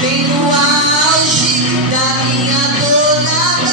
Bem no auge da minha dor na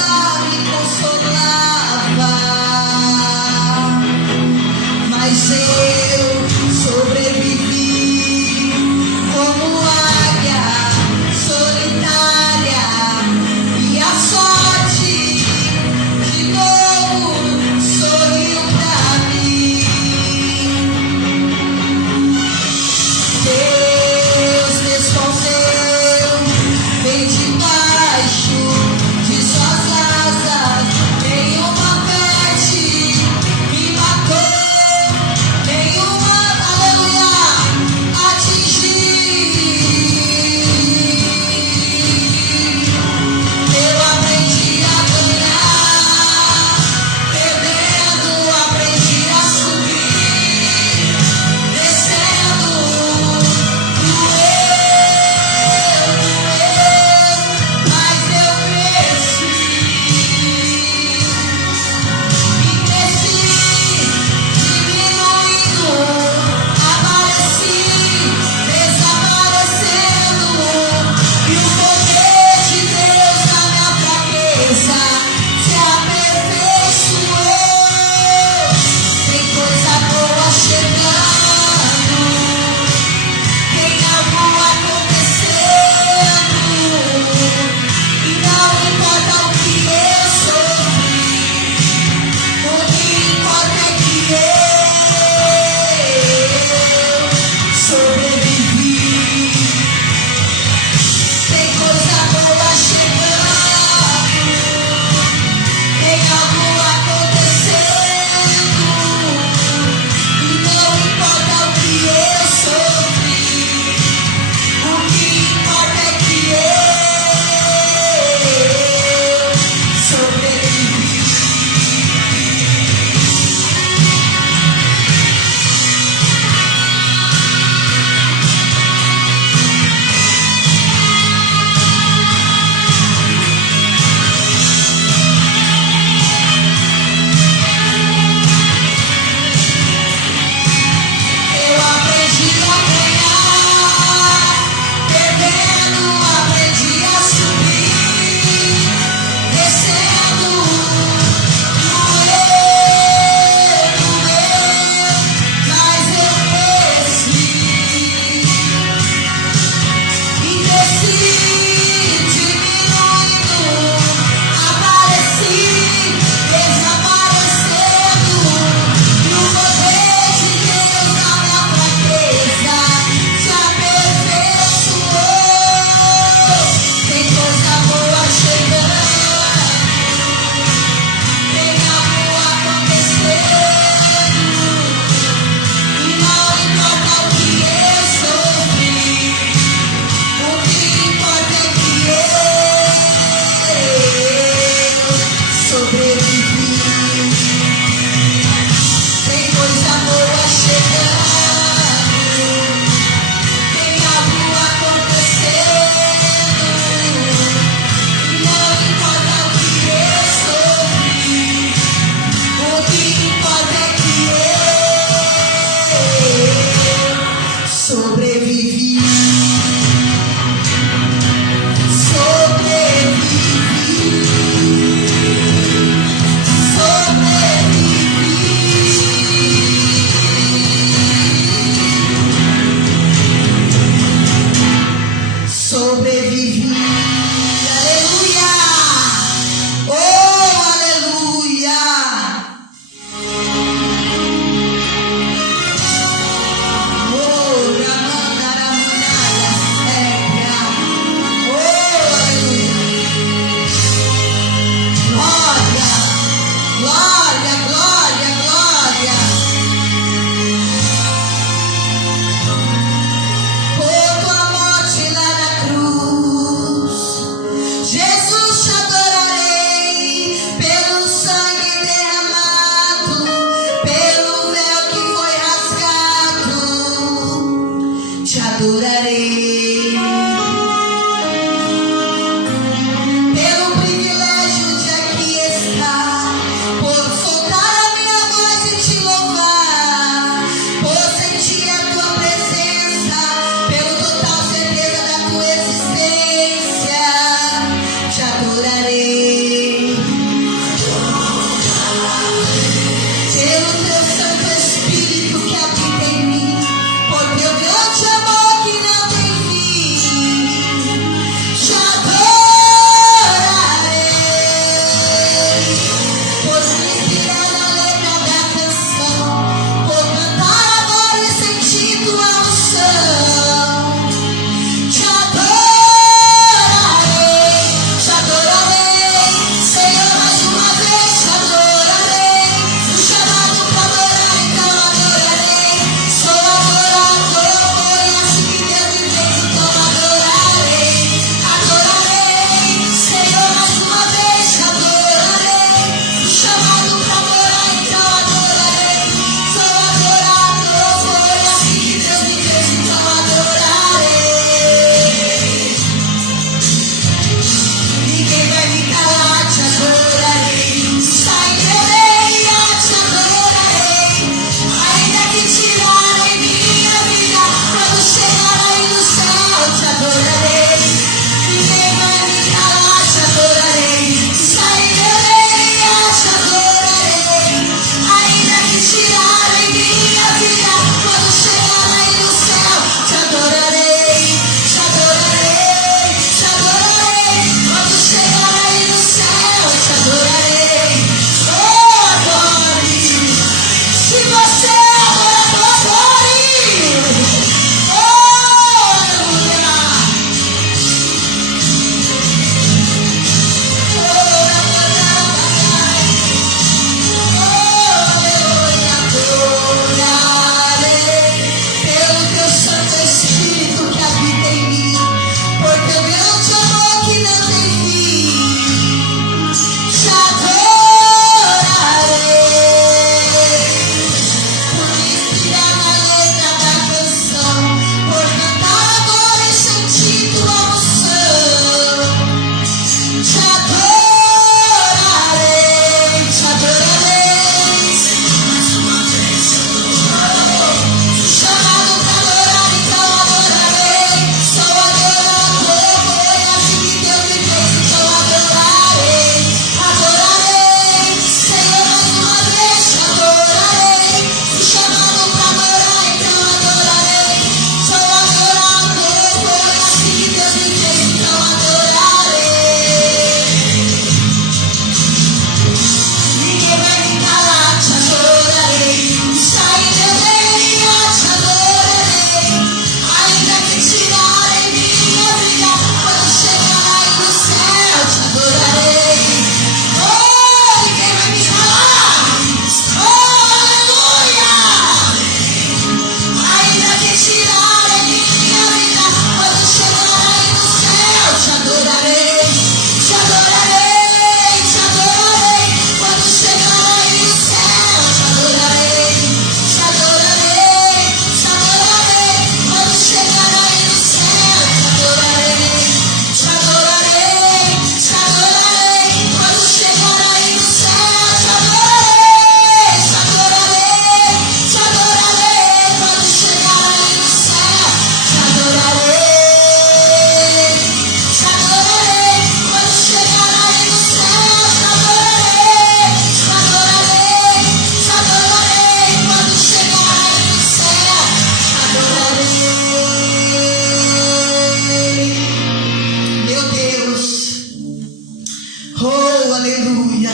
aleluia.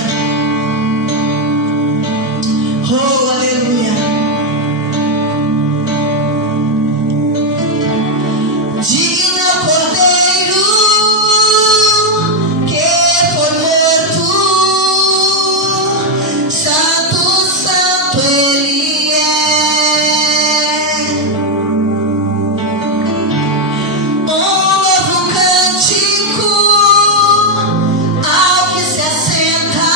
Oh, aleluia. Digno é o Cordeiro que foi morto. Santo, santo Ele é. Um novo cântico ao que se assenta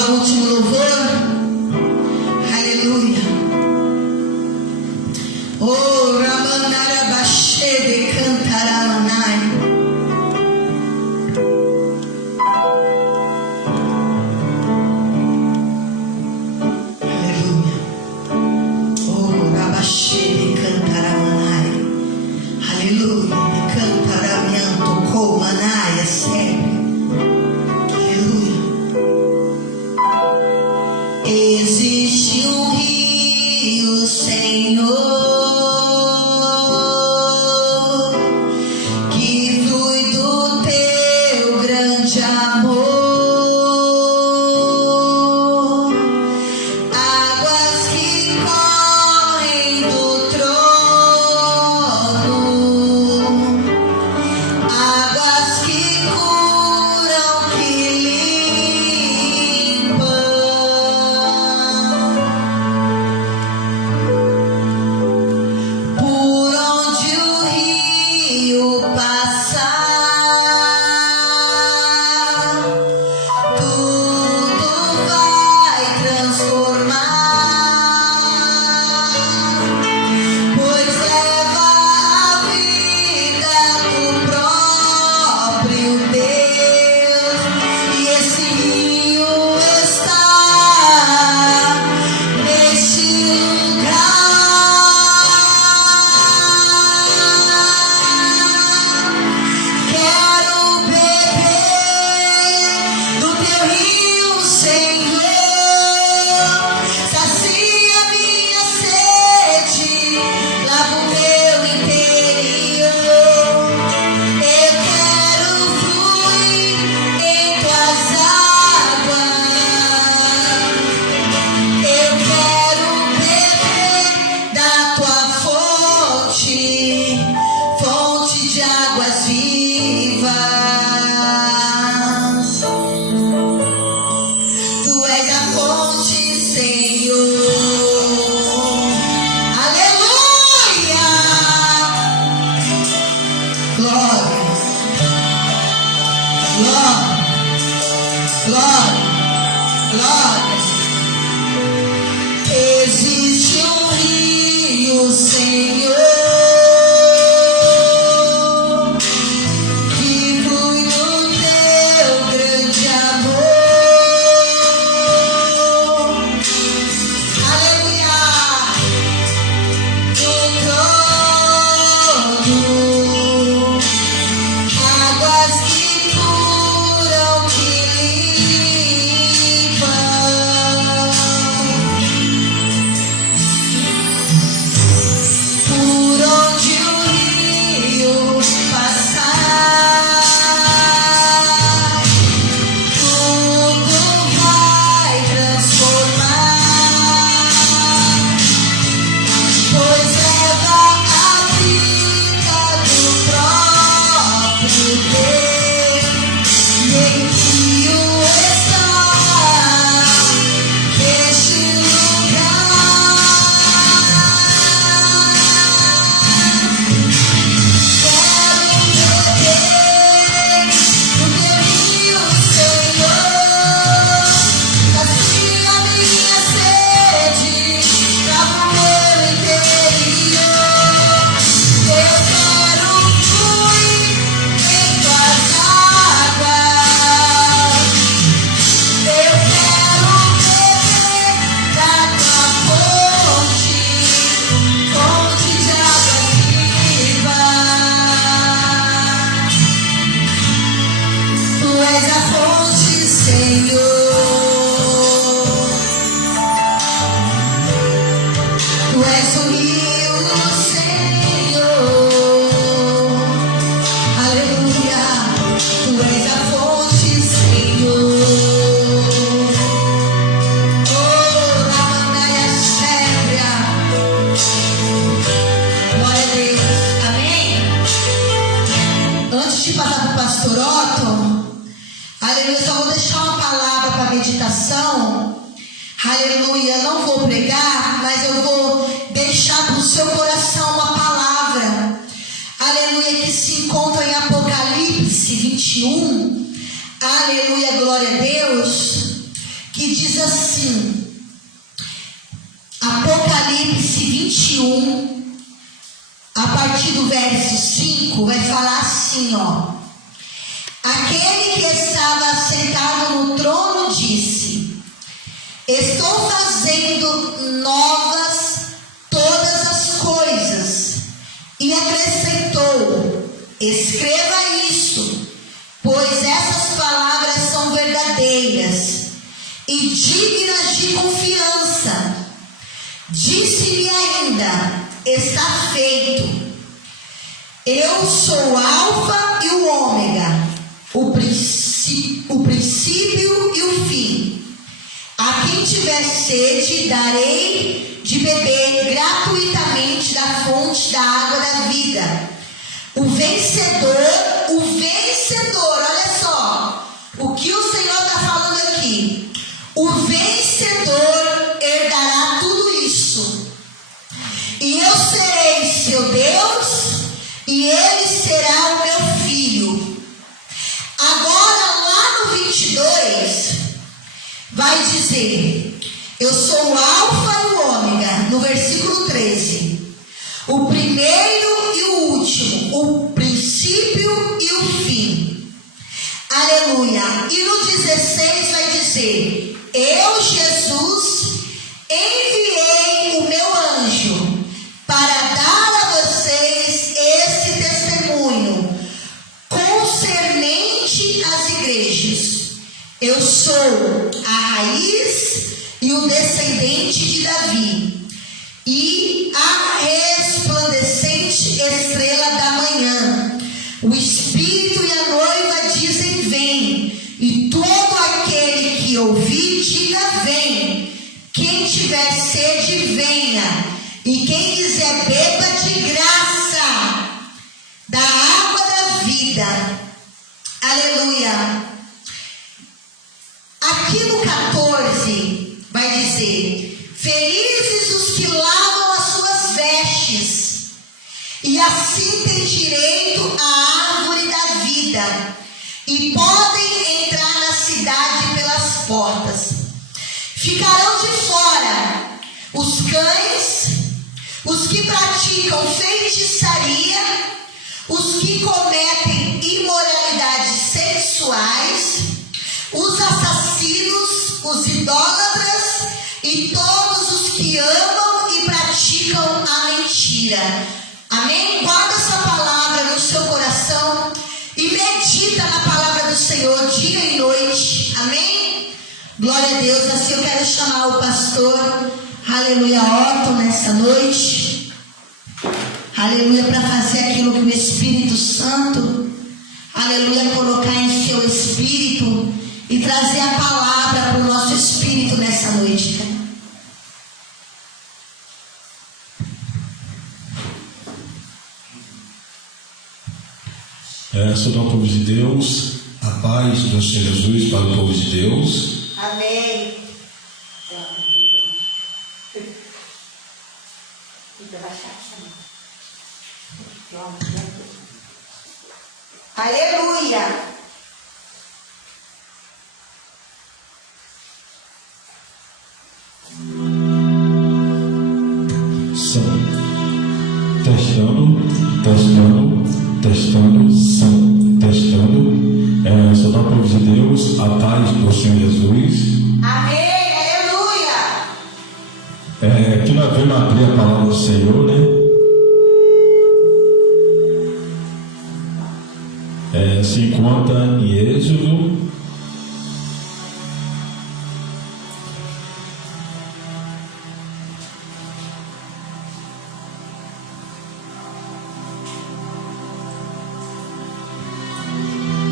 Agora o último louvor. Aleluia. Oh, Ramanara Bashede Cantaramanai. Aleluia. Oh, Rabashede Cantaramanai. Aleluia. Cantaramianto Comanai, sempre. Aleluia. Existe rio, Senhor, que flui do teu grande amor, águas que correm do trono, águas que curam, que limpam. Por onde o rio passar, tudo vai transformar, pois leva a vida do próprio Deus, e esse rio está neste lugar. Quero beber do teu rio, Senhor. Sacia minha sede, lava o meu interior. Eu quero fluir em tuas águas. Eu quero beber da tua fonte, fonte de águas vivas. Tu és a fonte, Senhor. Aleluia! Glória, glória, glória, glória. Existe um rio, Senhor, que flui do teu grande amor. Aleluia! Do trono, águas que curam, que limpam. Por onde o rio passar, tudo vai transformar, pois leva a vida do próprio Deus, e em rio está neste lugar. Quero beber do teu rio, Senhor. Sacia minha sede, lava o meu interior. Eu quero fluir em tuas águas. Eu quero beber da tua fonte, fonte de águas vivas. Tu és a fonte, Senhor. Tu és o rio, Senhor. Aleluia. Tu és a fonte, Senhor. Oh, Ramanaya Sébria. Glória a Deus. Amém? Antes de passar para o pastor Otto, aleluia, só vou deixar uma palavra para meditação. Aleluia, não vou pregar, mas eu vou deixar para o seu coração uma palavra. Aleluia, que se encontra em Apocalipse 21. Aleluia, glória a Deus. que diz assim, Apocalipse 21, a partir do verso 5, vai falar assim, ó. Aquele que estava sentado no trono disse: estou fazendo novas todas as coisas. E acrescentou: escreva isso, pois essas palavras são verdadeiras e dignas de confiança. Disse-me ainda: está feito. Eu sou o Alfa e o Ômega, o princípio e o fim. A quem tiver sede, darei de beber gratuitamente da fonte da água da vida. O vencedor, olha só, o que o Senhor está falando aqui. O vencedor herdará tudo isso. E eu serei seu Deus, e ele será o meu filho. Agora, lá no 22, vai dizer: eu sou o Alfa e o Ômega, no versículo 13. O primeiro e o último, o princípio e o fim. Aleluia. E no 16 vai dizer: eu, Jesus, enviei o meu anjo para dar a vocês esse testemunho concernente às igrejas. Eu sou a raiz e o descendente de Davi, e a resplandecente estrela da manhã. O Espírito e a noiva dizem: vem. E todo aquele que ouvir, diga: vem. Quem tiver sede, venha. E quem quiser, beba de graça da água da vida. Aleluia. Aqui no 14 vai dizer: felizes os que lavam as suas vestes, e assim têm direito à árvore da vida, e podem entrar na cidade pelas portas. Ficarão de fora os cães, os que praticam feitiçaria, os que cometem imoralidades sexuais, os assassinos, os idólatras e todos os que amam e praticam a mentira. Amém? Guarda essa palavra no seu coração e medita na palavra do Senhor dia e noite. Amém? Glória a Deus. Assim eu quero chamar o pastor, aleluia, Otton, nessa noite. Aleluia, para fazer aquilo que o Espírito Santo, aleluia, colocar em seu espírito e trazer a palavra para o nosso espírito nessa noite. Sou do povo de Deus, a paz do Senhor Jesus para o povo de Deus. Amém. Aleluia. Som. Testando, som, testando. Sou do povo de Deus, a paz do Senhor Jesus. Amém, aleluia. Aqui nós vamos abrir a palavra do Senhor, né? Se encontra em Êxodo.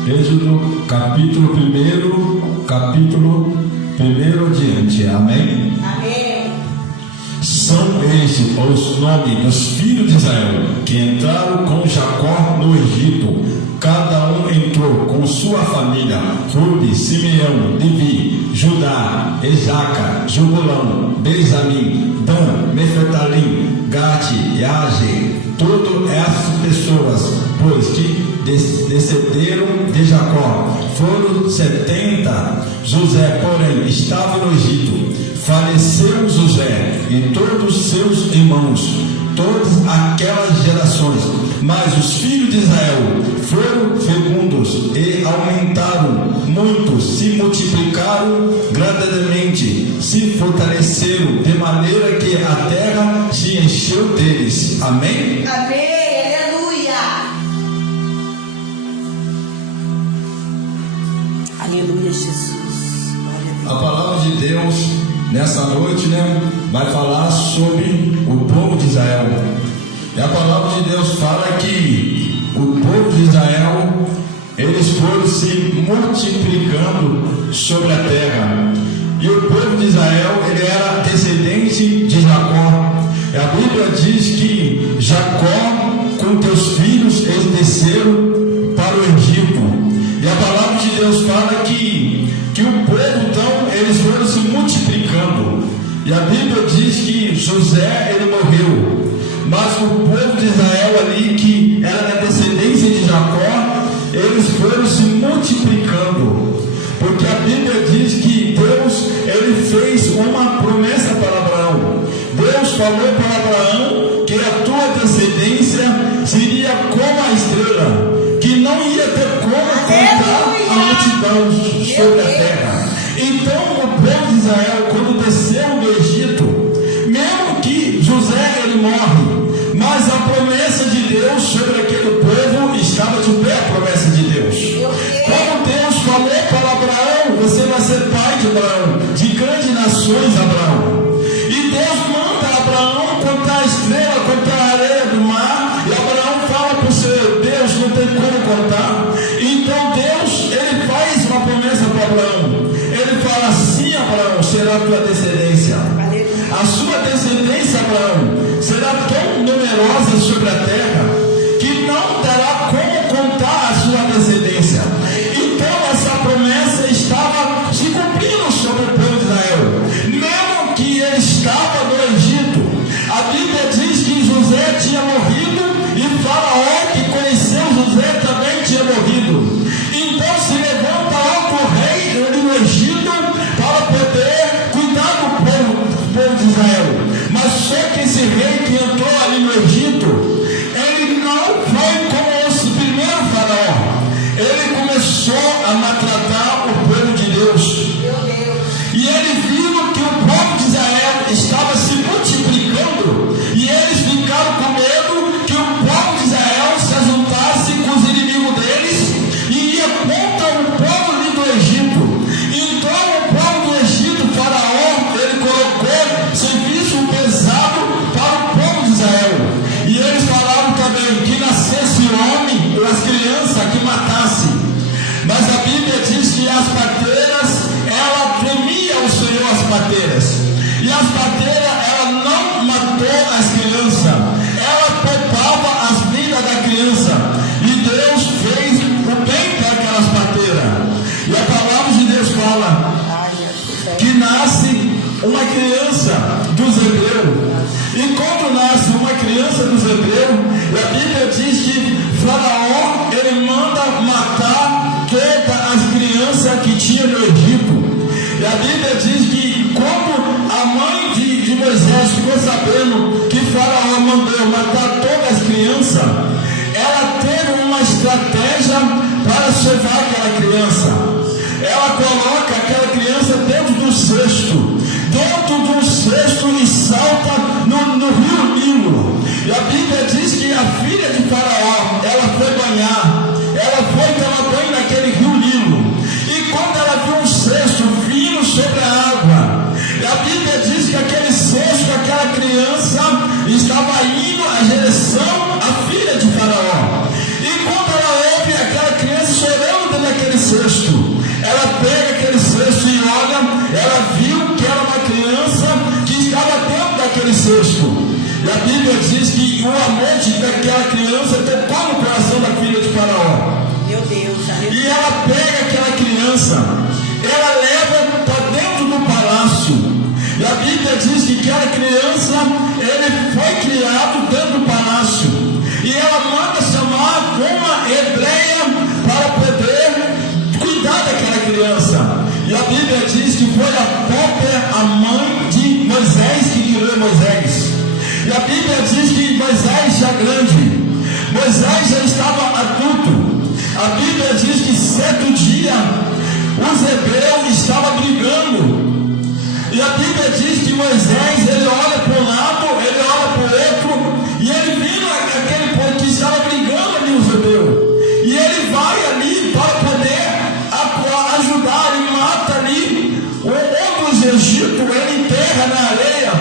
Êxodo, capítulo 1 adiante. Amém? Amém. São estes os nomes dos filhos de Israel que entraram com Jacó no Egito. Cada um entrou com sua família: Rubi, Simeão, Levi, Judá, Isaca, Zebulão, Benjamim, Dan, Neftalim, Gade e Aser. Todas essas pessoas, pois que descenderam de Jacó. Foram 70. José, porém, estava no Egito. Faleceu José e todos os seus irmãos, todas aquelas gerações. Mas os filhos de Israel foram fecundos e aumentaram muito, se multiplicaram grandemente, se fortaleceram, de maneira que a terra se encheu deles. Amém? Amém. Aleluia. Aleluia, Jesus. A palavra de Deus nessa noite, vai falar sobre o povo de Israel. E a palavra de Deus fala que o povo de Israel, eles foram se multiplicando sobre a terra. E o povo de Israel, ele era descendente de Jacó. E a Bíblia diz que Jacó, com teus filhos, eles desceram para o Egito. E a palavra de Deus fala que o povo, então, eles foram se multiplicando. E a Bíblia diz que José, ele morreu. Mas o povo de Israel ali, que era da descendência de Jacó, eles foram se multiplicando. Porque a Bíblia diz que Deus, ele fez uma promessa para Abraão. Deus falou para Abraão que a tua descendência seria como a estrela, que não ia ter como contar a multidão sobre a terra. Então o povo de Israel, quando desceu do Egito, mesmo que José ele morre, mas a promessa de Deus sobre aquele povo estava de pé, a promessa de Deus. Como Deus falou para Abraão, você vai ser pai de Abraão, de grandes nações, Abraão. E Deus manda Abraão contar a estrela, contar a areia do mar, e Abraão fala para o Senhor, Deus, não tem como contar. Então Deus, ele faz uma promessa para Abraão. Ele fala assim, Abraão, será a tua descendência. A sua descendência, Abraão, será tão numerosa sobre a terra que não terá como contar a sua descendência. Então essa promessa estava se cumprindo sobre o povo de Israel. Mesmo que ele estava no Egito, a Bíblia diz que José tinha morrido e Faraó, que conheceu José, também tinha morrido. Então se levanta outro rei no Egito para poder cuidar do povo de Israel. Mas só que esse rei que entrou ali no Egito, ele não foi como esse primeiro faraó. Ele começou a maltratar o povo de Deus. E ele viu que o povo de Israel estava se multiplicando, e eles ficaram com medo que o povo de Israel se juntasse com os inimigos deles e ia contra o povo ali do Egito. Então o povo do Egito, Faraó, ele colocou serviço pesado para o povo de Israel. E eles falaram também que nascesse homem ou as crianças que matasse. Mas a Bíblia diz que as parteiras, ela temia o Senhor, as parteiras. E as parteiras, ela não matou as crianças, ela poupava as vidas da criança. E Deus fez o bem para aquelas parteiras. E a palavra de Deus fala que nasce uma criança dos hebreus. E quando nasce uma criança dos hebreus, a Bíblia diz que Faraó, ele manda matar todas as crianças que tinha no Egito. E a Bíblia diz que quando a mãe de Moisés ficou sabendo que Faraó mandou matar todas as crianças, ela teve uma estratégia para salvar aquela criança. Ela coloca aquela criança dentro do cesto e salta no rio Nilo. E a Bíblia diz que a filha de Faraó, ela foi banhar, ela foi tomar banho naquele rio Nilo. E quando ela viu um cesto vindo sobre a água, e a Bíblia diz que aquele cesto, aquela criança estava indo à direção à filha de Faraó. E quando ela ouve aquela criança chorando dentro daquele cesto, ela pega aquele cesto e olha, ela viu que era uma criança que estava dentro daquele cesto. E a Bíblia diz que o amor daquela criança tocou no coração da filha de Faraó. Meu Deus. E ela pega aquela criança, ela leva para dentro do palácio. E a Bíblia diz que aquela criança, ele foi criado dentro do palácio. E ela manda chamar uma hebreia para poder cuidar daquela criança. E a Bíblia diz que foi a própria a mãe de Moisés que criou Moisés. E a Bíblia diz que Moisés já grande, Moisés já estava adulto. A Bíblia diz que certo dia os hebreus estavam brigando. E a Bíblia diz que Moisés, ele olha para um lado, ele olha para o outro, e ele viu aquele povo que estava brigando ali, os hebreus. E ele vai ali para poder ajudar, e mata ali um dos egípcios, ele enterra na areia,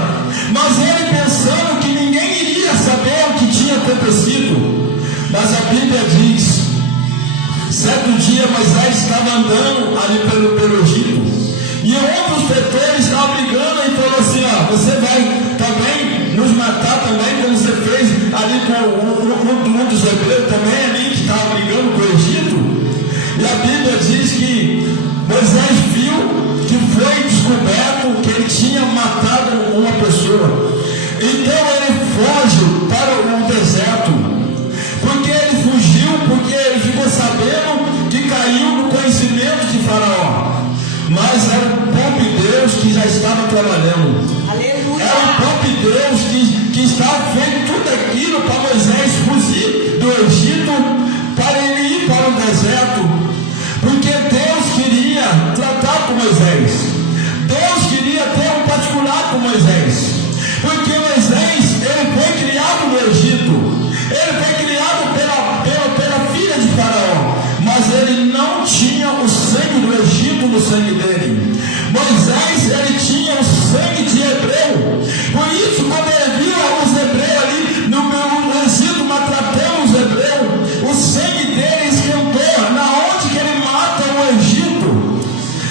mas ele pensando que ninguém iria saber o que tinha acontecido. Mas a Bíblia diz, certo dia Moisés estava andando ali pelo Egito, e um dos petores estava brigando e falou assim: você vai também nos matar também, como você fez ali com um dos hebreus também ali, que estava brigando com o Egito. E a Bíblia diz que Moisés viu que foi descoberto que ele tinha matado uma pessoa. Então ele foge para o deserto. Porque ele fugiu, porque ele ficou sabendo que caiu no conhecimento de Faraó. Mas era o próprio Deus que já estava trabalhando. Aleluia. Era o próprio Deus que estava fazendo tudo aquilo para Moisés fugir do Egito, para ele ir para o deserto. Porque Deus queria tratar com Moisés. Deus queria ter um particular com Moisés. Porque Moisés, ele foi criado no Egito. Ele foi criado pela filha de Faraó. Mas ele não tinha o sangue do Egito no sangue dele. Moisés, ele tinha o sangue de hebreu. Por isso, quando ele viu os hebreus ali no Egito maltratando os hebreus, o sangue dele esquentou. Na onde que ele mata o Egito?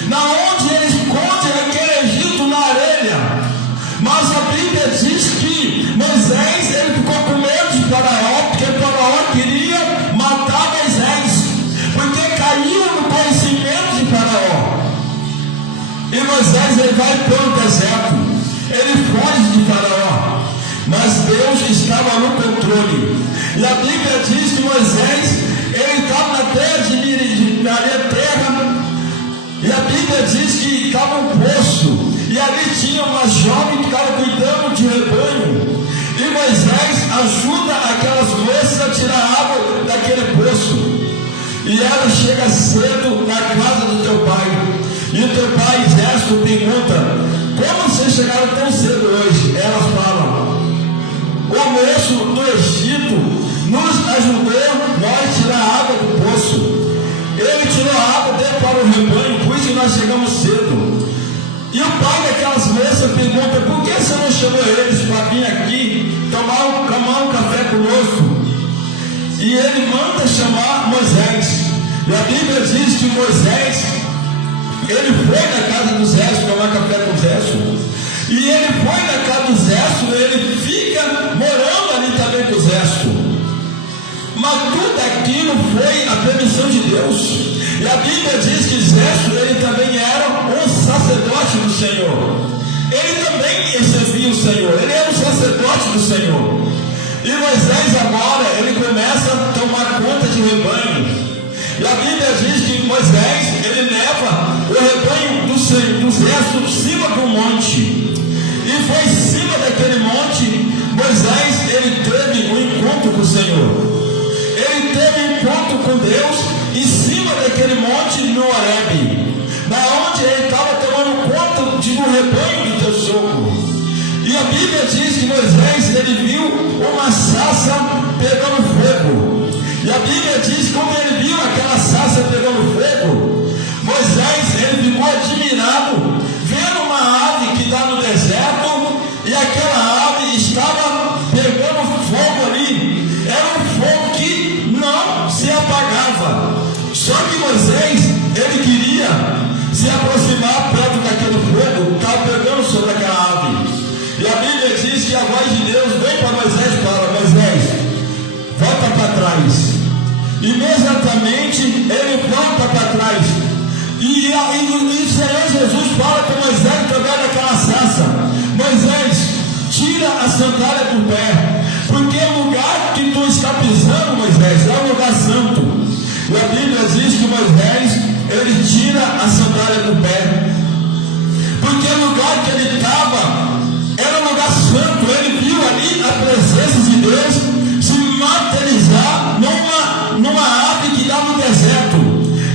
Na onde ele esconde aquele Egito na areia? Mas a Bíblia diz que Moisés, ele ficou com medo de Faraó, porque Faraó queria matar Moisés, porque caiu no conhecimento de Faraó. E Moisés, ele vai para o deserto, ele foge de Faraó, mas Deus estava no controle. E a Bíblia diz que Moisés, ele estava na terra de terra, e a Bíblia diz que estava um poço, e ali tinha uma jovem que estava cuidando de rebanho. E Moisés ajuda aquelas moças a tirar água daquele poço. E ela chega cedo na casa do teu pai. E o teu pai, Exército, pergunta: como vocês chegaram tão cedo hoje? Elas falam: o moço do Egito nos ajudou nós tirar água do poço. Ele tirou a água dele para o rebanho, por isso nós chegamos cedo. E o pai daquelas moças pergunta: por que você não chamou eles para vir aqui tomar um café conosco? E ele manda chamar Moisés. E a Bíblia diz que Moisés, ele foi na casa do Zécio tomar café com o Zécio. E ele foi na casa do Zécio, ele fica morando ali também com o Zécio. Mas tudo aquilo foi a permissão de Deus. E a Bíblia diz que Zécio, ele também era um sacerdote do Senhor. Ele também servia o Senhor, ele era um sacerdote do Senhor. E Moisés agora, ele começa a tomar conta de rebanho. E a Bíblia diz que Moisés, ele leva o rebanho do Zécio em cima do monte. E foi em cima daquele monte, Moisés, ele teve um encontro com o Senhor. Ele teve um encontro com Deus em cima daquele monte no Horebe, na onde ele estava tomando conta do rebanho do teu sogro. E a Bíblia diz que Moisés, ele viu uma sarça pegando fogo. E a Bíblia diz que quando ele viu aquela sarça pegando fogo, Moisés, ele ficou admirado, vendo uma ave que está no deserto, e aquela ave estava pegando fogo ali. Era um fogo que não se apagava. Só que Moisés, ele queria se aproximar perto daquele fogo, estava pegando sobre aquela ave. E a Bíblia diz que a voz de Deus vem para Moisés e fala: Moisés, volta para trás. Imediatamente ele volta para trás. E o Senhor Jesus fala para Moisés através daquela sarça: Moisés, tira a sandália do pé, porque o lugar que tu está pisando, Moisés, é um lugar santo. E a Bíblia diz tira a sandália do pé, porque o lugar que ele estava era um lugar santo. Ele viu ali a presença de Deus se materializar numa ave que dava no deserto,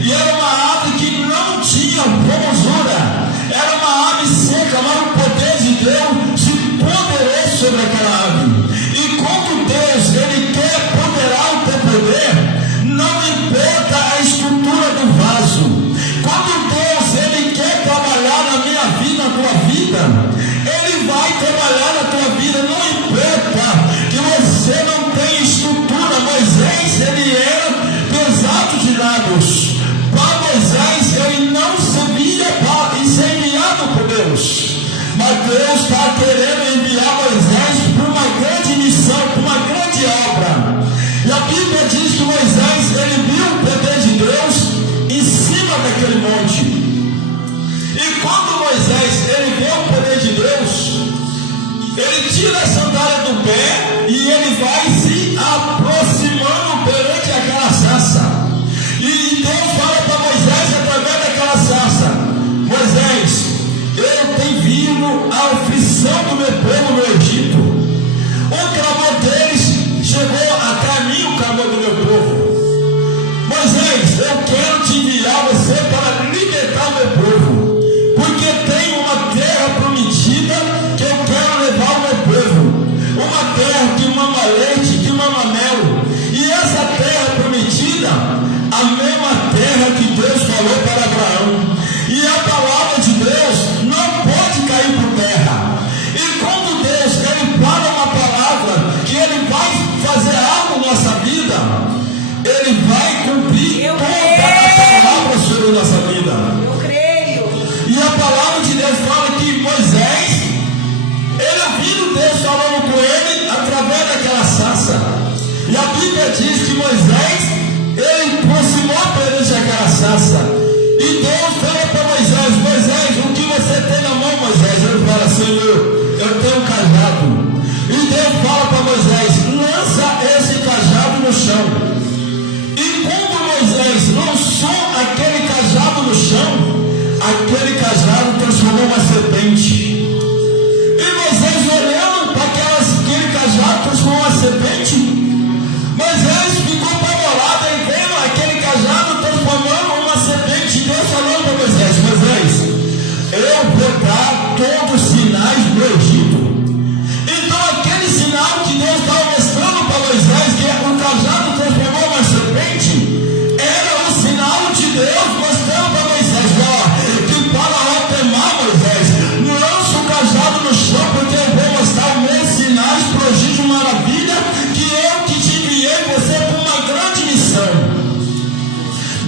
e era uma ave que não tinha formosura, era uma ave seca, mas o poder de Deus se poderou sobre aquela ave. E quando Deus ele quer poderar o teu poder, não importa a estrutura do vaso. Quando Deus ele quer trabalhar na minha vida, na tua vida, ele vai trabalhar na tua vida. Não importa que você não tenha estrutura. Moisés ele era pesado de lábios. Para Moisés ele não sabia ser enviado por Deus, mas Deus está querendo enviar Moisés para uma grande missão, para uma grande obra. E a Bíblia diz que Moisés ele viu o poder de Deus em cima daquele monte. E quando Moisés ele vê o poder de Deus, ele tira a sandália do pé e ele vai se aproximando perante aquela sarça. E Deus fala para Moisés através daquela sarça: Moisés, eu tenho vindo a aflição do meu povo no Egito. O clamor deles chegou até mim, o clamor do meu povo. Moisés, eu quero te enviar você para libertar o meu povo, porque tem uma terra prometida que eu quero levar ao meu povo, uma terra que mama leite, que mama mel. E essa terra prometida, a mesma terra que Deus falou para Abraão. E a palavra de Deus não pode cair por terra. E quando Deus ele fala uma palavra que ele vai fazer algo na nossa vida, ele vai cumprir toda a palavra sobre a nossa vida. Eu creio. E a palavra de Deus fala que Moisés, ele ouviu Deus falando com ele através daquela sarça. E a Bíblia diz que Moisés, ele aproximou perante aquela sarça. E Deus fala para Moisés: Moisés, o que você tem na mão, Moisés? Ele fala: Senhor, eu tenho um cajado. E Deus fala para Moisés: lança esse cajado no chão. E quando Moisés lançou aquele cajado no chão, aquele cajado transformou uma serpente. E Moisés olhando para aquele cajado transformou uma serpente, Moisés ficou apavorado em vendo aquele cajado transformando uma serpente. Deus falou para Moisés: Moisés, eu vou dar todos os sinais do Egito. Então aquele sinal que Deus estava mostrando para Moisés, que o cajado transformou uma serpente, era o sinal de Deus mostrando para Moisés: ó, que Faraó temar, Moisés, lança o cajado no chão, porque eu vou mostrar meus sinais, prodígio, maravilha, que eu que te enviei você para uma grande missão.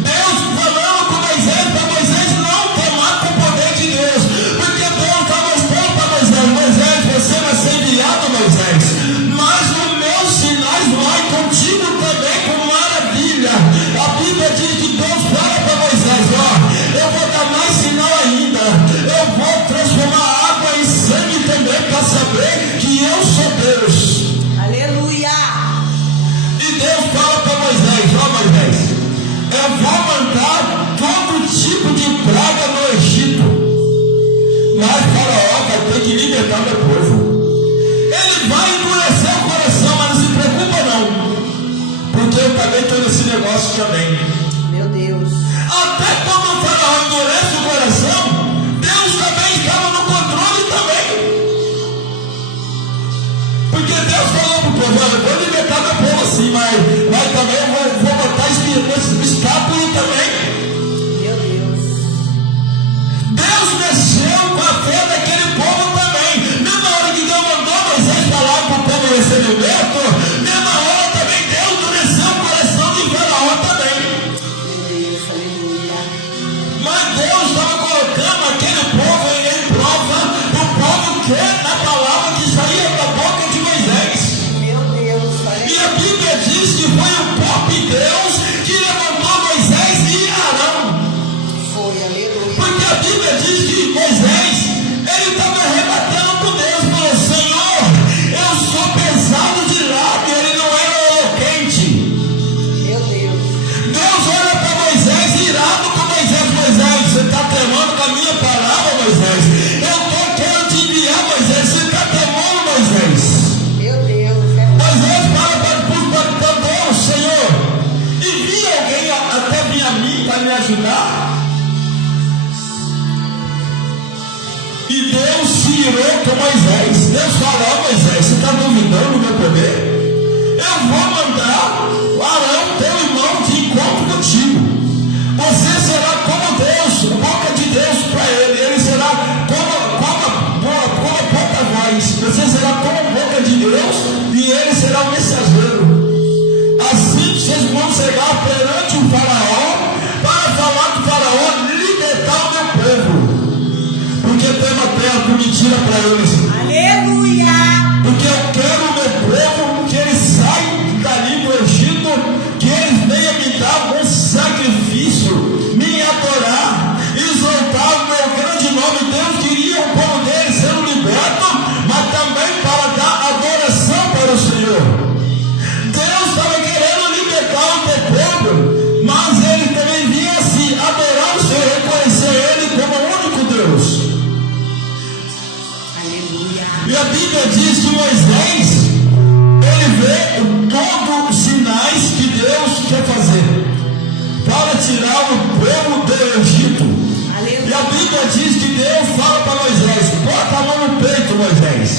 Deus falando com Moisés, para Moisés não tomar com o poder de Deus, porque Deus está mostrando para Moisés: Moisés, você vai ser enviado, Moisés, mas os meus sinais vai contigo também com maravilha. A Bíblia diz que Deus fala para Moisés: ó, eu vou dar mais sinal ainda, eu vou transformar água em sangue também, para saber que eu sou Deus. Aleluia. E Deus fala para Moisés: ó Moisés, eu vou mandar todo tipo de praga no Egito, mas Faraó vai ter que libertar meu povo. Ele vai endurecer o coração, mas não se preocupa não, porque eu também estou nesse negócio também. Meu Deus. Até quando o Faraó endurece o coração, Deus também estava no controle também, porque Deus falou para o povo: olha, eu vou libertar meu povo assim, mas também eu vou botar escápulo também. Meu Deus. Deus mexeu com a fé daquele povo também. Mesma hora que Deus mandou Moisés falar para o povo receber liberto, mesma hora também Deus endureceu o coração de Faraó também. Meu Deus, aleluia. Mas Deus estava colocando aquele povo em prova, o povo crê na palavra que saía da boca de Moisés. Meu Deus, E a aleluia. Bíblia diz que foi o próprio Deus que levantou Moisés e Arão. Foi, aleluia. Porque a Bíblia diz que Moisés, ele estava rebatendo com Deus, falou: Senhor, eu sou pesado de lábio. Ele não era eloquente. Meu Deus. Deus olha para Moisés irado com Moisés: Moisés, mais. Você será como a boca de Deus e ele será o mensageiro. Assim vocês vão chegar perante o faraó para falar com o faraó, libertar o meu povo. Porque tem uma terra prometida para eles. Aleluia. Porque eu quero o meu povo que eles saiam dali do Egito, que eles venham me dar um sacrifício, me adorar, exaltar o meu grande nome. Deus queria o povo dele sendo liberto, mas também para dar adoração para o Senhor. Deus estava querendo libertar o teu povo, mas ele também vinha assim, adorar o Senhor, reconhecer ele como o único Deus. Aleluia. E a Bíblia diz que Moisés, ele vê todos os sinais que Deus quer fazer para tirar o povo do Egito. Aleluia. E a Bíblia diz que Deus fala para Moisés: bota a mão no peito, Moisés.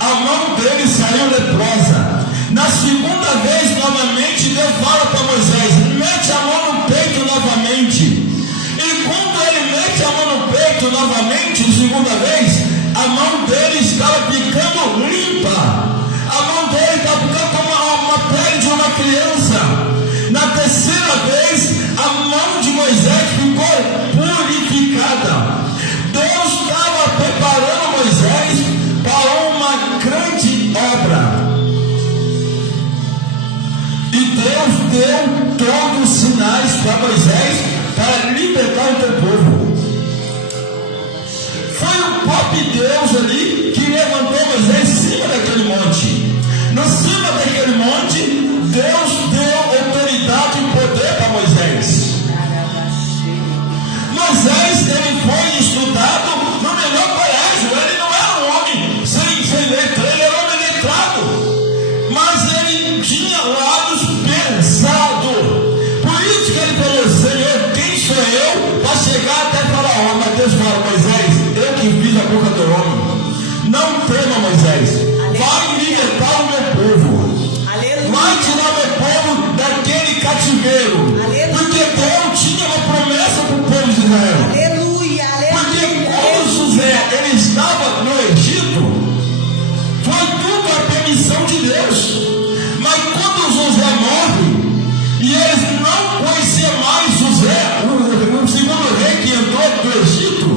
A mão dele saiu leprosa. Na segunda vez, novamente, Deus fala para Moisés: mete a mão no peito novamente. E quando ele mete a mão no peito novamente, segunda vez, a mão dele estava ficando limpa. A mão dele estava ficando como uma pele de uma criança. Na terceira vez, a mão de Moisés ficou purificada. Deus estava preparando Moisés para uma grande obra. E Deus deu todos os sinais para Moisés para libertar o teu povo. Foi o próprio Deus ali que levantou Moisés em cima daquele monte. No cima daquele monte, Deus deu autoridade e poder para Moisés. Moisés, ele foi estudado no melhor colégio. Ele não era um homem sem letra, ele era um homem letrado. Mas ele tinha lábios pesados. Por isso que ele falou: Senhor, quem sou eu para chegar até Faraó? Mas Deus fala: Moisés, eu que fiz a boca do homem. Não tema, Moisés. Vai libertar o meu povo. Aleluia. Vai tirar o meu povo daquele cativeiro. Aleluia. Porque Deus tinha uma promessa para o povo de Israel. Aleluia. Porque Aleluia. quando José ele estava no Egito, foi tudo a permissão de Deus. Mas quando José morre, e eles não conheciam mais José, o segundo rei que entrou do Egito,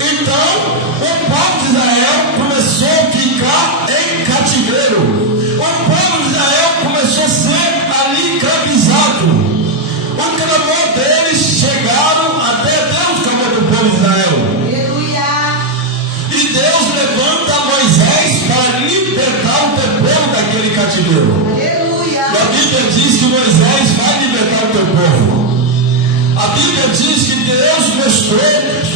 então o povo de Israel começou a ficar em cativeiro. O povo de Israel começou a ser ali escravizado. O clamor deles chegaram até Deus, o clamor do povo de Israel. Aleluia. E Deus levanta Moisés para libertar o teu povo daquele cativeiro. Aleluia. E a Bíblia diz que Moisés vai libertar o teu povo. A Bíblia diz que Deus mostrou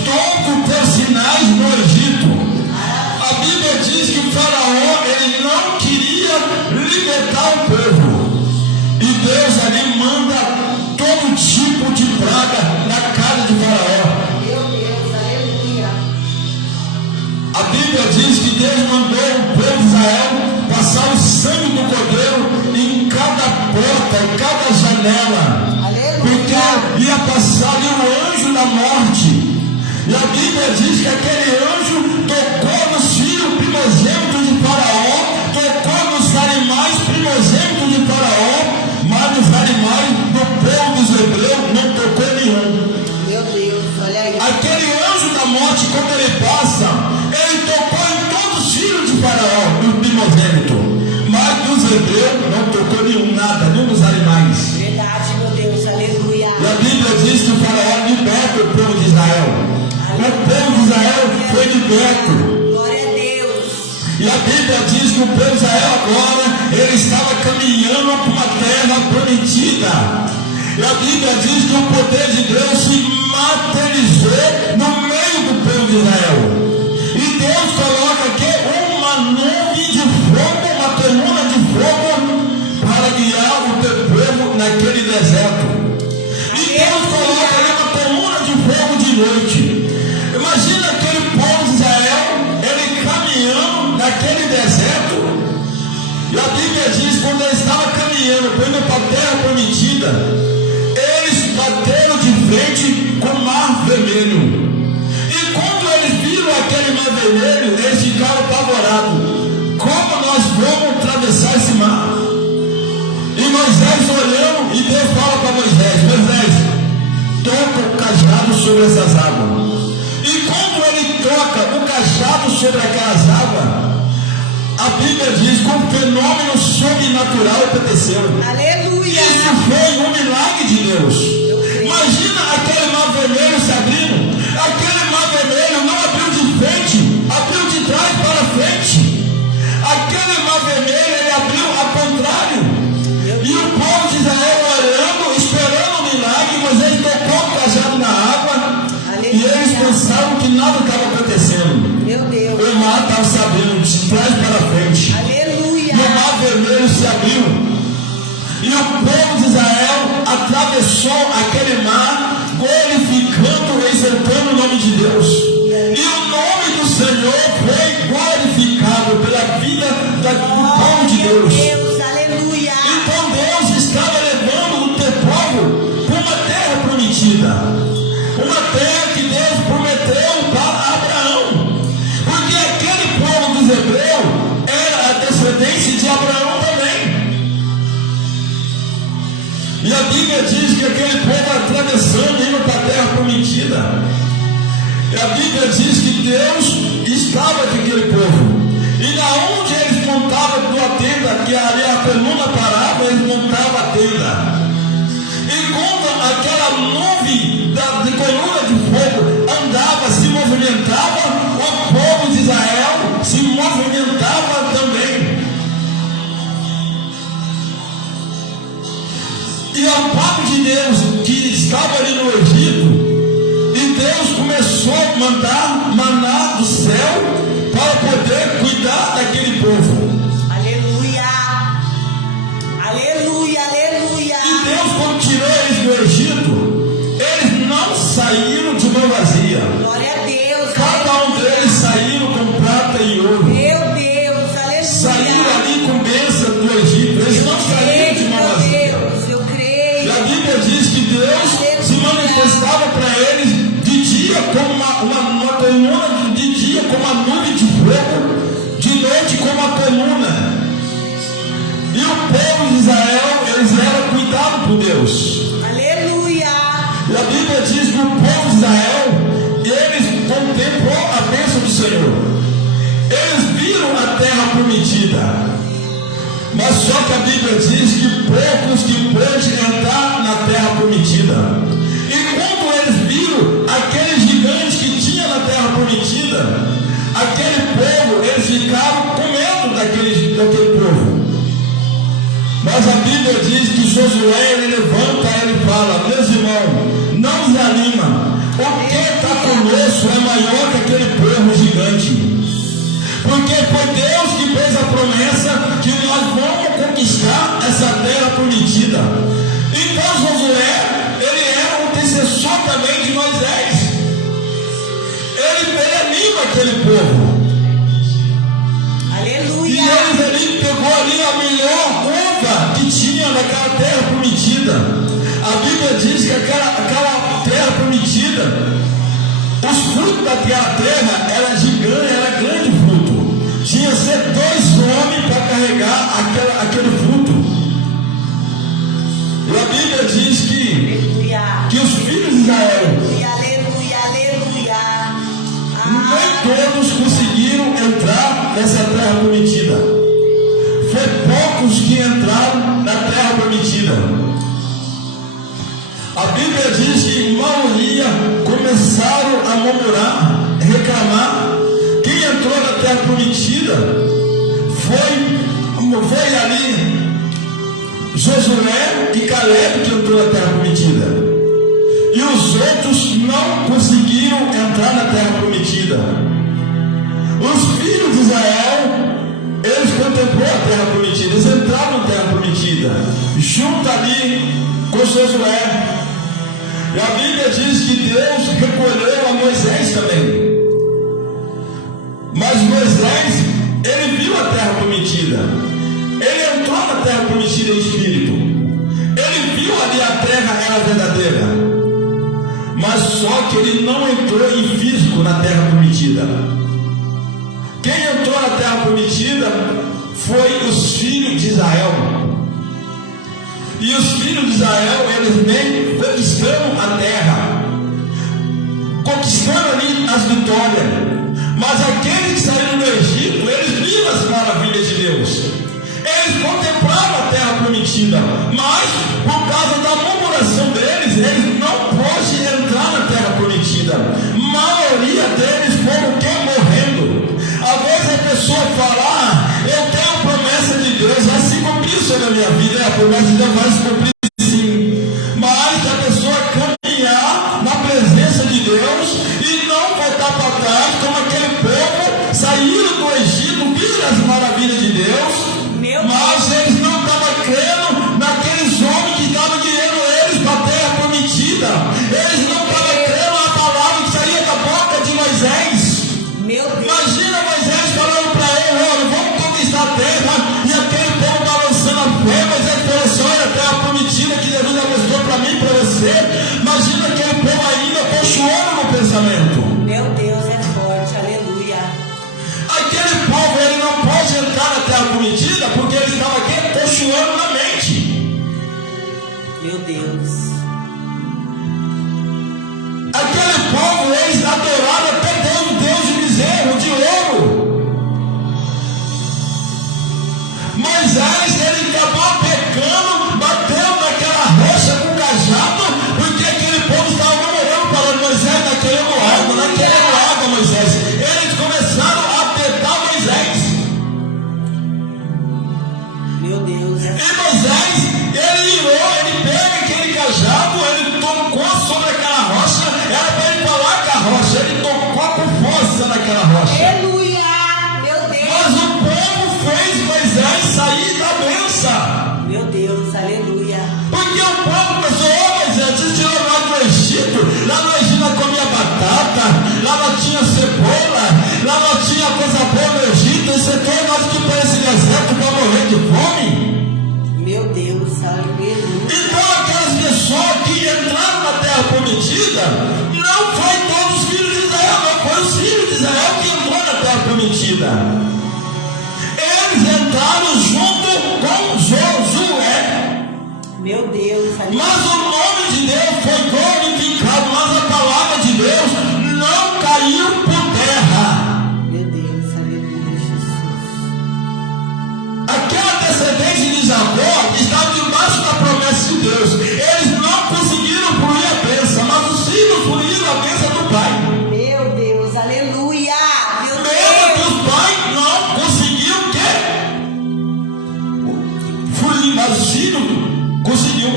todos os teus sinais no Egito. A Bíblia diz que o Faraó ele não queria libertar o povo. E Deus ali manda todo tipo de praga na casa de Faraó. Meu Deus. Aleluia. A Bíblia diz que Deus mandou o povo de Israel passar o sangue do cordeiro em cada porta, em cada janela. Porque ia passar ali o anjo da morte. E a Bíblia diz que aquele anjo tocou nos filhos primogênitos de Faraó, tocou nos animais primogênitos de Faraó, mas nos animais do povo dos hebreus não tocou nenhum. Meu Deus. Olha aí. Aquele anjo da morte, quando ele passa, ele tocou em todos os filhos de Faraó, dos primogênitos, mas dos hebreus não tocou nenhum, nada, nenhum dos animais. Verdade, meu Deus. Aleluia. E a Bíblia diz que o Faraó liberta o povo de Israel. O povo de Israel foi liberto. Glória a Deus. E a Bíblia diz que o povo de Israel agora, ele estava caminhando para uma terra prometida. E a Bíblia diz que o poder de Deus se materializou no meio do povo de Israel. E Deus coloca aqui uma nuvem de fogo, uma coluna de fogo, para guiar o teu povo naquele deserto. E Deus coloca ali uma coluna de fogo de noite. Imagina aquele povo de Israel, ele caminhando naquele deserto. E a Bíblia diz que quando ele estava caminhando, indo para a terra prometida, eles bateram de frente com o mar vermelho. E quando eles viram aquele mar vermelho, eles ficaram apavorados. E Deus fala para Moisés: Moisés, toca o cajado sobre essas águas. E quando ele toca o cajado sobre aquelas águas, a Bíblia diz que um fenômeno sobrenatural aconteceu. Aleluia. Isso foi um milagre de Deus. Imagina aquele mar vermelho se abrindo. Aquele mar vermelho não abriu de frente, abriu de trás para frente. Aquele mar vermelho ele abriu ao contrário. E o povo de Israel orando, esperando o milagre. Moisés tocou o cajado na água. Aleluia. E eles pensavam que nada estava acontecendo. Meu Deus. O mar estava se abrindo de trás para frente. Aleluia. E o mar vermelho se abriu. E o povo de Israel atravessou aquele mar, glorificando e exaltando o nome de Deus. E o nome do Senhor foi glorificado pela vida do povo de Meu Deus. Deus, aleluia. Então Deus estava levando o teu povo para uma terra prometida. Uma terra que Deus prometeu para Abraão. Porque aquele povo dos hebreus era a descendência de Abraão também. E a Bíblia diz que aquele povo atravessando, indo para a terra prometida. E a Bíblia diz que Deus estava com aquele povo. E da onde eles montavam a tenda, que ali a coluna parava, eles montavam a tenda. E quando aquela nuvem de coluna de fogo andava, se movimentava, o povo de Israel se movimentava também. E a palavra de Deus que estava ali no Egito, e Deus começou a mandar maná do céu para poder cuidar daquele povo. Aleluia. Aleluia, aleluia. E Deus, quando tirou eles do Egito, eles não saíram de mão vazia. Glória a Deus. Cada um deles saíram com prata e ouro. Meu Deus, aleluia. Saíram ali com bênção do Egito. Eles não saíram de mão Meu vazia. Deus, eu creio. E a Bíblia diz que Deus se manifestava para eles de dia como uma coluna, de dia como uma nuvem de fogo, de noite como uma coluna. E o povo de Israel, eles eram cuidados por Deus. Aleluia. E a Bíblia diz que o povo de Israel, eles contemplou a bênção do Senhor. Eles viram a terra prometida. Mas só que a Bíblia diz que poucos que pôde entrar na terra prometida. E quando eles viram aquele gigante que tinha na terra prometida, aquele povo, eles ficaram com medo daquele povo. Mas a Bíblia diz que Josué, ele levanta, ele fala: meus irmãos, não desanima. O que está conosco é maior que aquele povo gigante. Porque foi Deus que fez a promessa que nós vamos conquistar essa terra prometida. Então Josué, ele era um intercessor também de Moisés. Ele anima aquele povo. Aleluia. E ele pegou ali a melhor uva que tinha naquela terra prometida. A Bíblia diz que aquela terra prometida, os frutos daquela terra era gigante, era grande fruto. Tinha que ser 2 homens para carregar aquele fruto. E a Bíblia diz que os filhos de Israel, Aleluia, aleluia. nem todos conseguiram entrar nessa terra prometida. Foi poucos que entraram na terra prometida. A Bíblia diz que maioria começaram a murmurar, reclamar. Quem entrou na terra prometida foi ali Josué e Caleb que entrou na terra prometida. E os outros não conseguiram entrar na terra prometida. Os filhos de Israel, eles contemplaram a terra prometida, eles entraram na terra prometida, junto ali com Josué. E a Bíblia diz que Deus recolheu a Moisés também. Mas Moisés, ele viu a terra prometida. Ele entrou na terra prometida em espírito. Ele viu ali a terra era verdadeira. Mas só que ele não entrou em físico na terra prometida. Quem entrou na terra prometida foi os filhos de Israel. E os filhos de Israel, eles vêm conquistando a terra, conquistando ali as vitórias. Mas aqueles que saíram do Egito, eles viram as maravilhas de Deus. Eles contemplaram a terra prometida, mas por causa da murmuração deles, eles não pôde entrar na terra prometida. A maioria deles foram o quê? Morrendo. Às vezes a pessoa fala: eu tenho a promessa de Deus, vai se cumprir sobre a minha vida. A promessa de Deus vai se cumprir sim. Mas a pessoa caminhar na presença de Deus e não voltar para trás, como aquele povo saíram do Egito, viram as maravilhas de Deus. Mas eles não estavam crendo naqueles homens que estavam guiando eles para a terra prometida. Eles não estavam crendo na palavra que saía da boca de Moisés. Imagina Moisés falando para ele: olha, vamos conquistar a terra. E aquele povo balançando a fé. Moisés falou assim: olha, a terra prometida que Deus já mostrou para mim e para você. Imagina aquele povo ainda cochoando no pensamento. Meu Deus, é forte, aleluia. Aquele povo, ele não pode entrar na terra prometida porque ele estava aqui cochoando na mente. Meu Deus. Aquele povo, eles adoraram até Deus de bezerro, de ouro. Moisés, ele acabou pecando, bateu naquela rocha com cajado, porque aquele povo estava morando, falando: Moisés, nós queremos água, Moisés. Eles começaram a apertar Moisés. Meu Deus. E Moisés, ele irou, ele pega aquele cajado, ele tocou sobre aquela rocha. Era para ele falar com a rocha, ele tocou com força naquela rocha. Aleluia, meu Deus. Mas o povo fez Moisés sair da benção. Meu Deus, aleluia. Porque o povo pensou: ô Moisés, você tirou nós do Egito. Lá no Egito nós comia batata, lá não tinha cebola, lá não tinha coisa boa no Egito. E você quer nós que para esse deserto para morrer de fome? Meu Deus, aleluia. Então aquelas pessoas que entraram na terra prometida, não foi todos os filhos de Israel, não foi os filhos de Israel que entrou na terra prometida. Eles entraram junto com Josué. Meu Deus, aleluia. Mas o nome de Deus foi glorificado, mas a palavra de Deus não caiu por terra. Meu Deus, aleluia, Jesus. Aquela descendência de Jacó estava debaixo da promessa de Deus. Eles não conseguiram fluir a bênção, mas os filhos fluíram a bênção do pai. Meu Deus, aleluia. Meu Mesmo que Deus. os pais não conseguiram o quê? Fluir, mas os filhos conseguiu.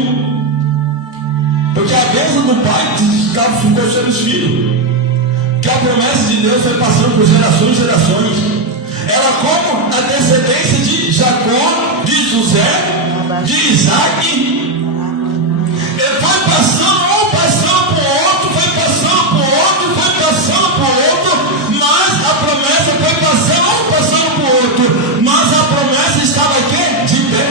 Porque a bênção do pai ficou sobre os filhos. Que a promessa de Deus foi passando por gerações e gerações. Era como a descendência de Jacó, de José, de Isaac. Ele foi passando, um passando por outro, foi passando por outro, foi passando por outro, mas a promessa foi passando, um passando por outro, mas a promessa estava aqui de pé.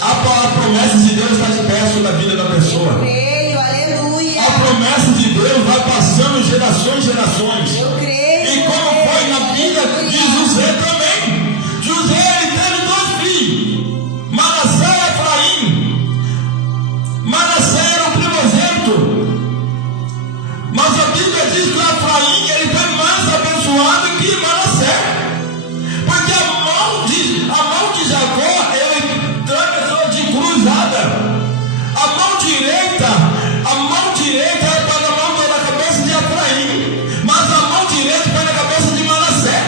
A promessa de Deus está de pé sobre a vida da pessoa. Creio, aleluia. A promessa de Deus vai passando gerações e gerações. Eu creio. E como foi na vida de José também. José, ele teve dois filhos, Manassés e Efraim. Manassés era o primogênito, mas a Bíblia diz que Efraim ele foi mais abençoado que Manassés, porque a mão de Jacó ele atravessou de cruzada. A mão direita era para a mão da cabeça de Efraim, mas a mão direita foi na cabeça de Manassés.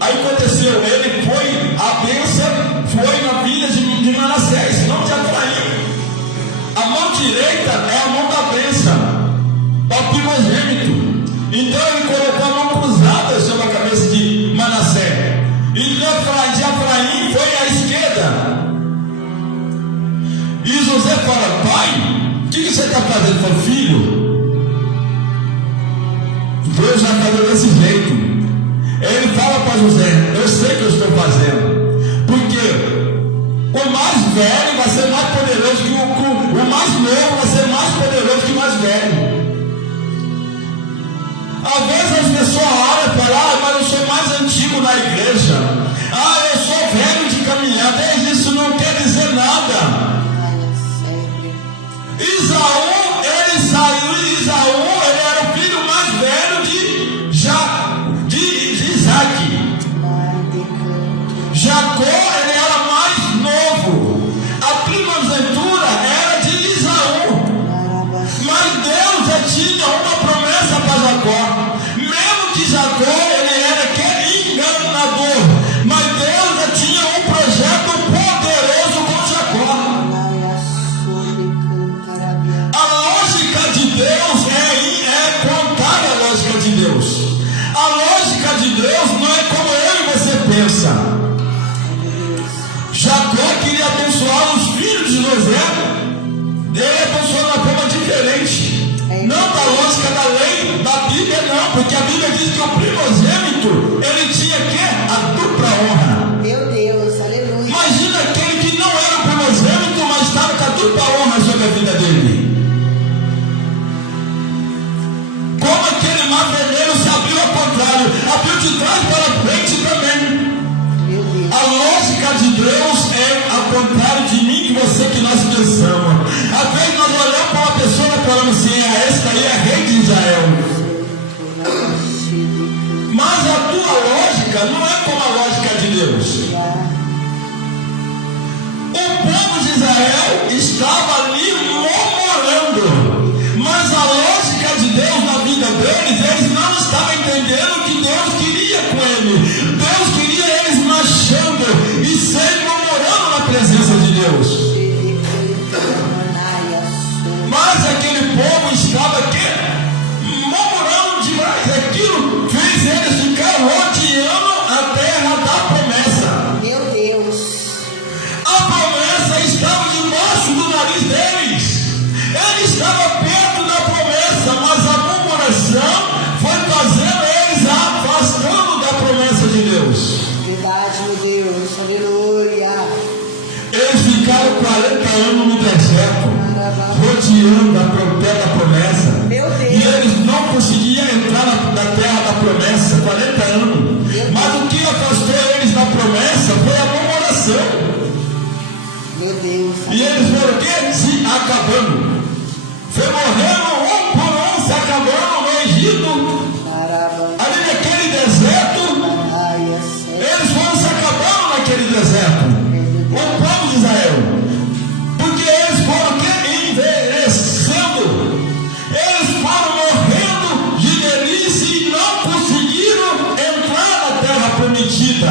Aí aconteceu, ele foi, a bênção foi na vida de Manassés, não de Efraim. A mão direita é a mão da bênção, para o primogênito. Então ele colocou a mão cruzada sobre a cabeça de Manassés. E de Efraim foi à esquerda. E José fala: pai, o que você está fazendo? Ele falou: filho, Deus vai fazer desse jeito. Ele fala para José: eu sei o que eu estou fazendo, porque o mais velho vai ser mais poderoso que o mais novo vai ser mais poderoso que o mais velho. Às vezes as pessoas olham e falam: mas eu sou mais antigo na igreja. Ah, eu sou velho de caminhar. Desde isso não quer dizer nada. Isaú, ele saiu de Isaú, ele era o filho mais velho de Isaac. Jacó, ele era mais novo. A primogenitura era de Isaú. Mas Deus já tinha uma promessa para Jacó. Mesmo que Jacó, ele era enganador. Mas Deus já tinha um projeto poderoso com Jacó. A lógica de Deus é contrária à lógica de Deus. A lógica de Deus não é como eu e você pensa. Jacó queria abençoar os filhos de José. Ele abençoou de uma forma diferente. Não da lógica da lei, da Bíblia não. Porque a Bíblia diz que o primogênito, ele tinha que a dupla honra. Meu Deus, aleluia. Imagina aquele que não era o primogênito, mas estava com a dupla honra sobre a vida dele. Como aquele mar vermelho se abriu ao contrário, abriu de trás para frente também. Meu Deus. A lógica de Deus é ao contrário de mim e você que nós pensamos. Às vezes nós olhamos para uma pessoa e falamos assim: esse daí é rei de Israel. Mas a tua lógica não é como a lógica de Deus. O povo de Israel estava ali murmurando, mas a lógica de Deus na vida deles, eles não estavam entendendo o que Deus queria com ele. Deus queria eles marchando e sempre murmurando na presença de Deus. Mas aquele povo estava aqui murmurando demais. Aquilo fez eles ficar rodeando a terra da promessa. Meu Deus. A promessa estava debaixo do nariz deles. Ele estava perto da promessa, mas a murmuração foi fazendo eles afastando da promessa de Deus. Verdade, meu Deus. Aleluia. Eles ficaram 40 anos no deserto, rodeando a pé da promessa. Meu Deus. E eles não conseguiam entrar na terra da promessa, 40 anos. Mas o que afastou eles da promessa foi a murmuração. Meu Deus. E eles foram o quê? Se acabando. Foi morrendo um por um, se acabando no Egito. Ali naquele deserto, eles foram se acabando naquele deserto. O povo de Israel. Porque eles foram o quê? Envelhecendo. Eles foram morrendo de velhice e não conseguiram entrar na terra prometida.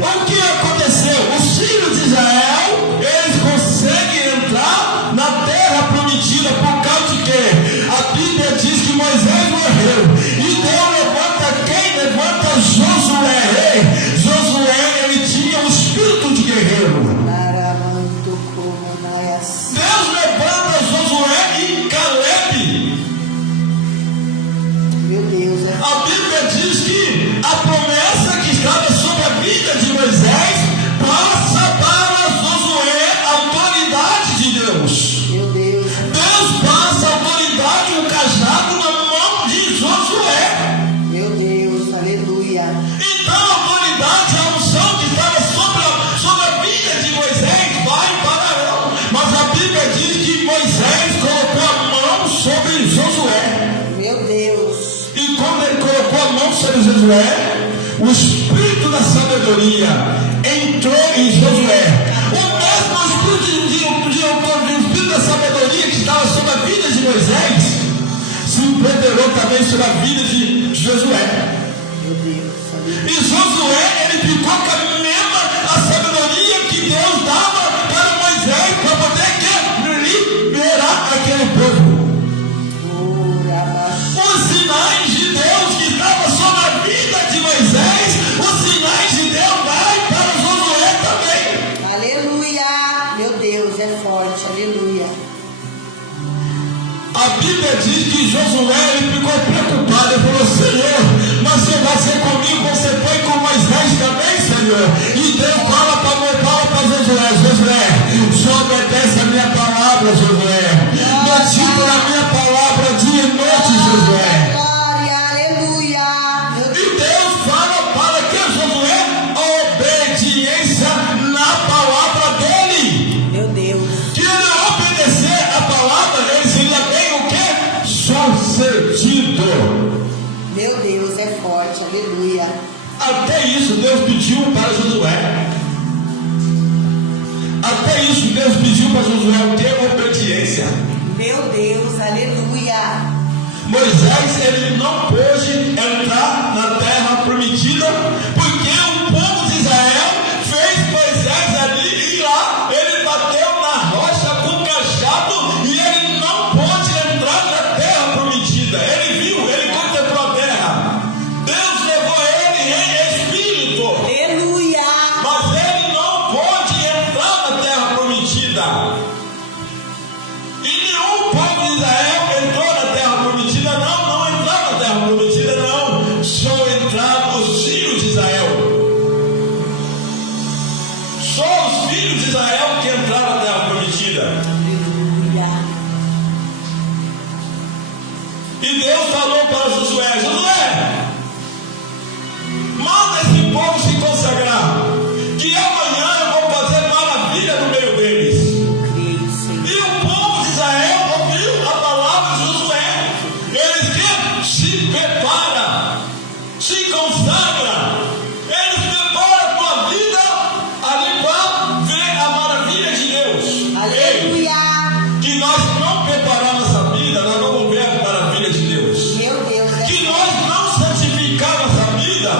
O que aconteceu? Os filhos de Israel, eles conseguem entrar na terra prometida por causa de quê? A Bíblia diz que Moisés morreu e Deus levanta quem? Levanta Josué, rei. Josué, ele tinha um espírito de guerreiro. Deus levanta Josué e Caleb. Meu Deus. A Bíblia diz que a promessa que estava sobre a vida de Moisés passa para Josué a autoridade de Deus. Meu Deus. Deus passa a autoridade, o cajado na mão de Josué. Meu Deus. Aleluia. Então a autoridade, a unção que estava sobre a vida de Moisés vai para ela. Mas a Bíblia diz que Moisés colocou a mão sobre Josué. Meu Deus. E quando ele colocou a mão sobre Josué, o espírito da sabedoria entrou em Josué. O mesmo espírito da sabedoria que estava sobre a vida de Moisés se empoderou também sobre a vida de Josué. Meu Deus. E Josué, ele ficou com a mesma sabedoria que Deus dava para Moisés para poder liberar aquele povo. Os sinais de Deus que estavam sobre a vida de Moisés, os sinais de Deus vai para Josué também. Aleluia. Meu Deus, é forte. Aleluia. A Bíblia diz que Josué, ele ficou preocupado. Ele falou: Senhor, mas você vai ser comigo, você foi com Moisés também, Senhor. E Deus fala para Josué: Josué, só obedece a minha palavra, Josué. Medita na minha palavra dia e noite, Josué. Glória, aleluia. E Deus fala para que Josué sucedido. Meu Deus é forte, aleluia. Até isso Deus pediu para Josué. Até isso Deus pediu para Josué ter obediência. Meu Deus, aleluia. Moisés, ele não pôde entrar na terra prometida, porque o povo de Israel fez Moisés ali ir lá. Ele bateu na rocha com o cajado e ele não pôde entrar na terra prometida. Ele viu, ele contemplou a terra. Deus levou ele em espírito, Aleluia. mas ele não pôde entrar na terra prometida. E nenhum povo de Israel entrou na terra prometida, não entraram na terra prometida, não. Só entraram os filhos de Israel. Só os filhos de Israel que entraram na terra prometida. Aleluia. E Deus falou para Josué: Josué, manda esse povo se consagrar, que amanhã eu vou fazer maravilha no meio deles. Creio, Senhor. E o povo de Israel ouviu a palavra de Josué. Eles que se preparam, se consagram, eles preparam a tua vida ali para ver a maravilha de Deus. Ei, Aleluia. que nós não preparamos essa vida, nós não vamos ver a maravilha de Deus. Meu Deus é Que nós não santificarmos essa vida,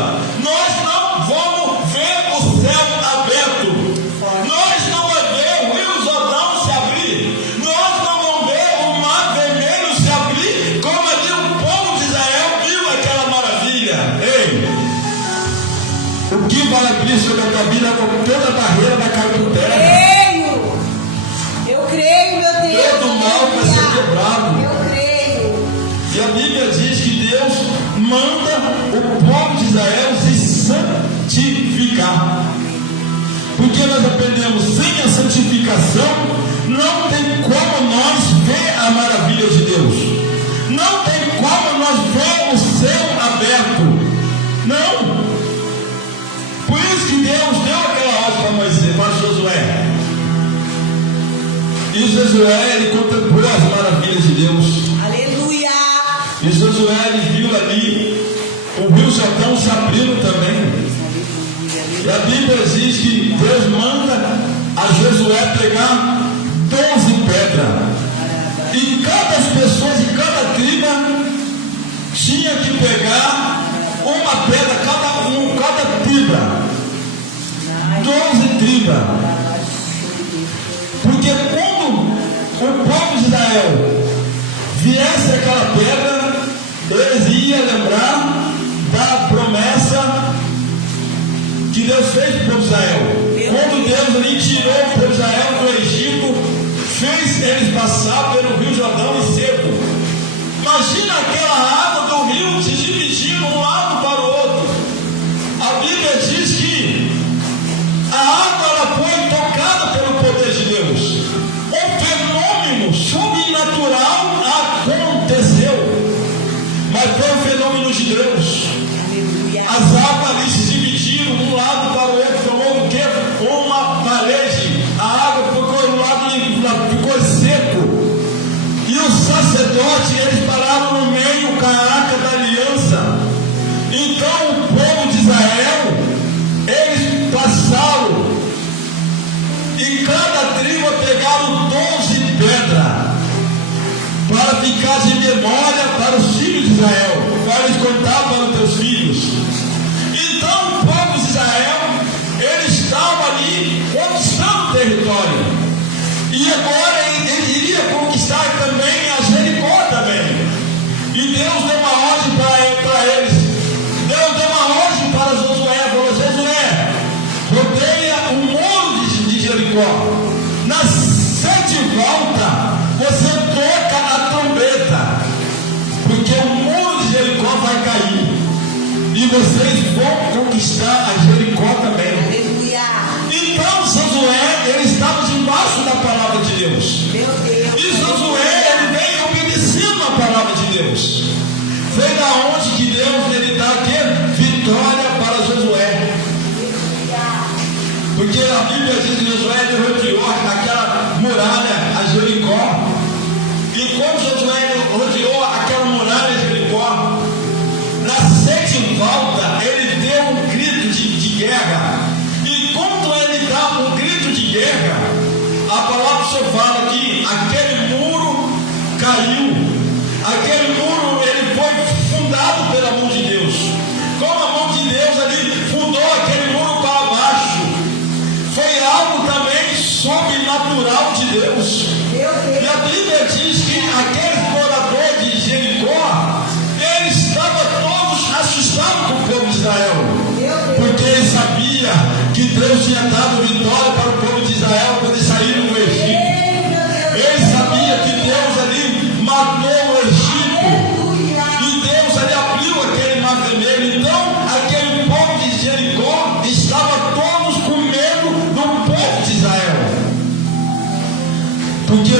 nós não vamos ver o céu aberto. Nós não vamos ver o rio Jordão se abrir. Nós não vamos ver o mar vermelho se abrir, como ali o povo de Israel viu aquela maravilha. Ei, o que vai abrir sobre a tua vida com toda a barreira vai cair por terra. creio. Eu creio, meu Deus. Todo mal vai ser quebrado. Eu creio. E a Bíblia diz que Deus manda o povo de Israel se santificar. Porque nós aprendemos, sem a santificação, não tem como nós ver a maravilha de Deus. Não tem como nós ver o céu aberto. Não. Por isso que Deus deu aquela ordem para Moisés, para Josué. E Josué, ele contemplou as maravilhas de Deus. Aleluia. E Josué, ele viu ali o rio Jordão se abrindo também. E a Bíblia diz que Deus manda a Josué pegar 12 pedras. E cada pessoa de cada tribo tinha que pegar uma pedra, cada tribo. 12 tribos. Porque quando o povo de Israel viesse aquela pedra, eles iam lembrar da promessa que Deus fez para o povo de Israel. Quando Deus lhe tirou o povo de Israel do Egito, fez eles passar pelo rio Jordão em seco. Imagina aquela água do rio se dividir de um lado para o outro. A Bíblia diz que a água ela foi tocada pelo poder de Deus. Um fenômeno sobrenatural aconteceu, mas foi um fenômeno de Deus. Aleluia. As águas ali se dividiram de um lado para o outro, formou o quê? Uma parede. A água ficou do lado e ficou seco. E os sacerdotes, eles pararam no meio com a arca da aliança. Então o povo de Israel, eles passaram, e cada tribo pegaram 12 pedras para ficar de memória para os filhos de Israel, para eles contar para os teus filhos. Então o povo de Israel, eles estavam ali conquistando o território. E agora ele iria conquistar também a Jericó também. E Deus deu uma ordem para eles. Deus deu uma ordem para Josué. Falou: Josué, rodeia o muro de Jericó. Na 7 volta, você toca a trombeta, porque o muro de Jericó vai cair. E vocês vão conquistar a Jericó também. Aleluia. Então Josué, ele estava debaixo da palavra de Deus. Meu Deus. E Josué, ele veio obedecendo a palavra de Deus. Veio da onde que Deus ele dá aqui? Vitória para Josué. Porque a Bíblia diz que Josué ele rodeou aquela muralha, a Jericó. E quando Josué rodeou aquela Deus tinha dado vitória para o povo de Israel quando eles saíram do Egito. Ele sabia que Deus ali matou o Egito. E Deus ali abriu aquele mar vermelho. Então, aquele povo de Jericó estava todos com medo do povo de Israel. Porque